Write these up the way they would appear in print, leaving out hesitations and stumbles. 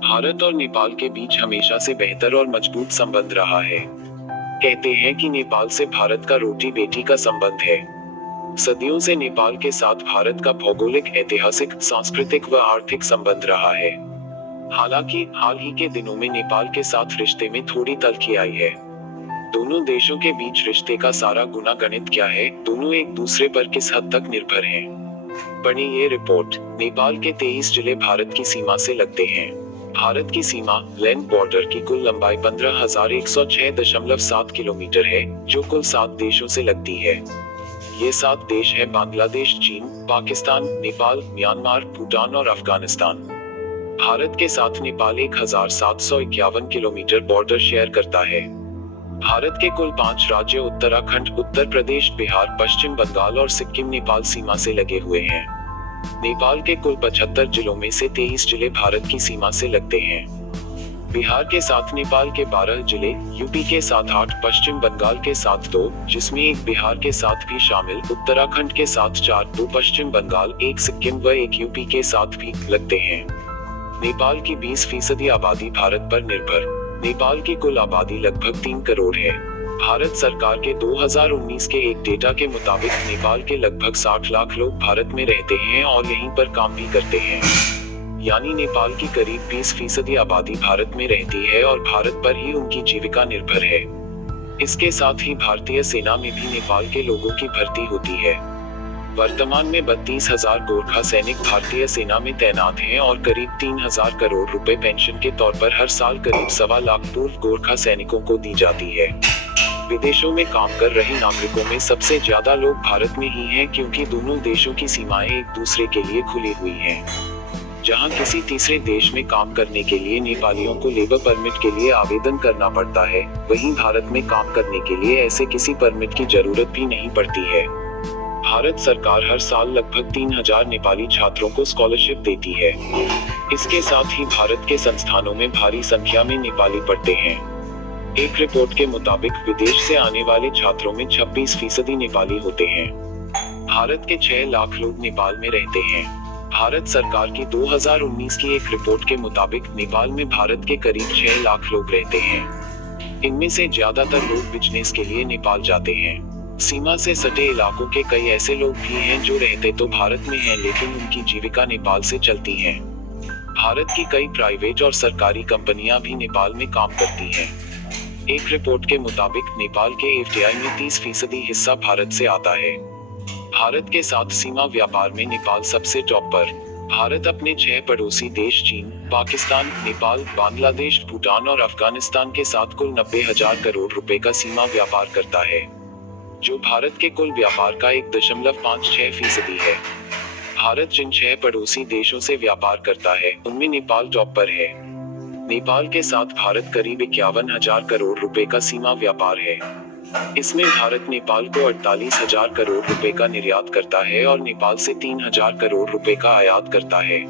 भारत और नेपाल के बीच हमेशा से बेहतर और मजबूत संबंध रहा है। कहते हैं कि नेपाल से भारत का रोटी बेटी का संबंध है। सदियों से नेपाल के साथ भारत का भौगोलिक, ऐतिहासिक, सांस्कृतिक व आर्थिक संबंध रहा है। हालांकि हाल ही के दिनों में नेपाल के साथ रिश्ते में थोड़ी तल्खी आई है। दोनों देशों के बीच रिश्ते का सारा गुणागणित क्या है, दोनों एक दूसरे पर किस हद तक निर्भर हैं। पढ़ें ये रिपोर्ट। नेपाल के 23 जिले भारत की सीमा से लगते हैं। भारत की सीमा लैंड बॉर्डर की कुल लंबाई 15,106.7 किलोमीटर है, जो कुल 7 देशों से लगती है। ये 7 देश है बांग्लादेश, चीन, पाकिस्तान, नेपाल, म्यांमार, भूटान और अफगानिस्तान। भारत के साथ नेपाल 1,751 किलोमीटर बॉर्डर शेयर करता है। भारत के कुल 5 राज्य उत्तराखंड, उत्तर प्रदेश, बिहार, पश्चिम बंगाल और सिक्किम नेपाल सीमा से लगे हुए हैं। नेपाल के कुल 75 जिलों में से 23 जिले भारत की सीमा से लगते हैं। बिहार के साथ नेपाल के 12 जिले, यूपी के साथ 8, पश्चिम बंगाल के साथ 2, जिसमें एक बिहार के साथ भी शामिल, उत्तराखंड के साथ 4, 2 पश्चिम बंगाल, 1 सिक्किम व 1 यूपी के साथ भी लगते हैं। नेपाल की 20% आबादी भारत पर निर्भर। नेपाल की कुल आबादी लगभग 3 करोड़ है। भारत सरकार के 2019 के एक डेटा के मुताबिक नेपाल के लगभग 60 लाख लोग भारत में रहते हैं और यहीं पर काम भी करते हैं। यानी नेपाल की करीब 20% आबादी भारत में रहती है और भारत पर ही उनकी जीविका निर्भर है। इसके साथ ही भारतीय सेना में भी नेपाल के लोगों की भर्ती होती है। वर्तमान में 32,000 गोरखा सैनिक भारतीय सेना में तैनात हैं और करीब 3,000 करोड़ रुपए पेंशन के तौर पर हर साल करीब 1.25 लाख पूर्व गोरखा सैनिकों को दी जाती है। विदेशों में काम कर रहे नागरिकों में सबसे ज्यादा लोग भारत में ही हैं, क्योंकि दोनों देशों की सीमाएं एक दूसरे के लिए खुली हुई हैं। जहां किसी तीसरे देश में काम करने के लिए नेपालियों को लेबर परमिट के लिए आवेदन करना पड़ता है, वहीं भारत में काम करने के लिए ऐसे किसी परमिट की जरूरत भी नहीं पड़ती है। भारत सरकार हर साल लगभग 3,000 नेपाली छात्रों को स्कॉलरशिप देती है। इसके साथ ही भारत के संस्थानों में भारी संख्या में नेपाली पढ़ते हैं। एक रिपोर्ट के मुताबिक विदेश से आने वाले छात्रों में 26% नेपाली होते हैं। भारत के 6 लाख लोग नेपाल में रहते हैं। भारत सरकार की 2019 की एक रिपोर्ट के मुताबिक नेपाल में भारत के करीब 6 लाख लोग रहते हैं। इनमें से ज्यादातर लोग बिजनेस के लिए नेपाल जाते हैं। सीमा से सटे इलाकों के कई ऐसे लोग भी हैं जो रहते तो भारत में हैं, लेकिन उनकी जीविका नेपाल से चलती है। भारत की कई प्राइवेट और सरकारी कंपनियां भी नेपाल में काम करती हैं। एक रिपोर्ट के मुताबिक नेपाल के एफडीआई में 30% हिस्सा भारत से आता है। भारत के साथ सीमा व्यापार में नेपाल सबसे टॉप पर। भारत अपने 6 पड़ोसी देश चीन, पाकिस्तान, नेपाल, बांग्लादेश, भूटान और अफगानिस्तान के साथ कुल 90,000 करोड़ रुपए का सीमा व्यापार करता है, जो भारत के कुल व्यापार का 1.56% है। भारत जिन 6 पड़ोसी देशों से व्यापार करता है, उनमें नेपाल टॉप पर है। नेपाल के साथ भारत करीब 51,000 करोड़ रुपए का सीमा व्यापार है। इसमें भारत नेपाल को 48,000 करोड़ रुपए का निर्यात करता है और नेपाल से 3,000 करोड़ रुपए का आयात करता है।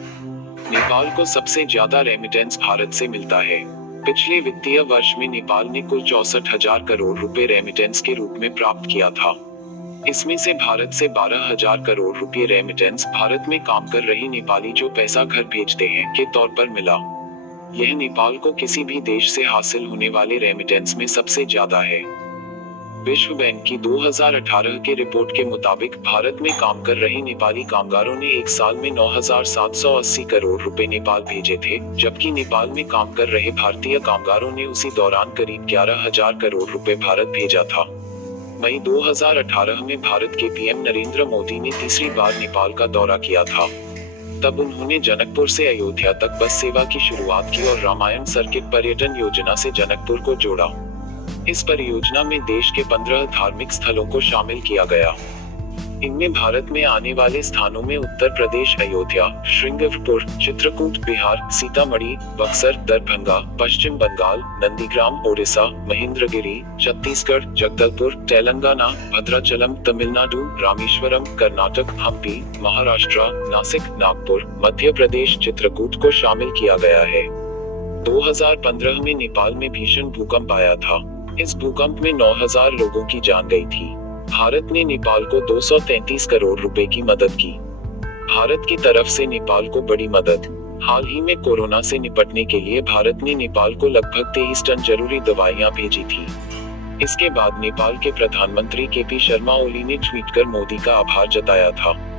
नेपाल को सबसे ज्यादा रेमिटेंस भारत से मिलता है। पिछले वित्तीय वर्ष में नेपाल ने कुल 64,000 करोड़ रुपए रेमिटेंस के रूप में प्राप्त किया था। इसमें से भारत से 12,000 करोड़ रुपए रेमिटेंस भारत में काम कर रहे नेपाली जो पैसा घर भेजते हैं के तौर पर मिला। यह नेपाल को किसी भी देश से हासिल होने वाले रेमिटेंस में सबसे ज्यादा है। विश्व बैंक की 2018 के रिपोर्ट के मुताबिक भारत में काम कर रहे नेपाली कामगारों ने एक साल में 9,780 करोड़ रुपए नेपाल भेजे थे, जबकि नेपाल में काम कर रहे भारतीय कामगारों ने उसी दौरान करीब 11,000 करोड़ रुपए भारत भेजा था। मई 2018 में भारत के पीएम नरेंद्र मोदी ने तीसरी बार नेपाल का दौरा किया था। तब उन्होंने जनकपुर से अयोध्या तक बस सेवा की शुरुआत की और रामायण सर्किट पर्यटन योजना से जनकपुर को जोड़ा। इस परियोजना में देश के 15 धार्मिक स्थलों को शामिल किया गया। इनमें भारत में आने वाले स्थानों में उत्तर प्रदेश अयोध्या, श्रृंगेरपुर, चित्रकूट बिहार, सीतामढ़ी, बक्सर, दरभंगा, पश्चिम बंगाल, नंदीग्राम ओडिशा, महेंद्रगिरी छत्तीसगढ़, जगदलपुर तेलंगाना, भद्राचलम तमिलनाडु, रामेश्वरम कर्नाटक, हम्पी महाराष्ट्र, नासिक नागपुर मध्य प्रदेश, चित्रकूट को शामिल किया गया है। 2015 में नेपाल में भीषण भूकंप आया था। इस भूकंप में 9,000 लोगों की जान गई थी। भारत ने नेपाल को 233 करोड़ रुपए की मदद की। भारत की तरफ से नेपाल को बड़ी मदद। हाल ही में कोरोना से निपटने के लिए भारत ने नेपाल को लगभग 23 टन जरूरी दवाइयां भेजी थी। इसके बाद नेपाल के प्रधानमंत्री केपी शर्मा ओली ने ट्वीट कर मोदी का आभार जताया था।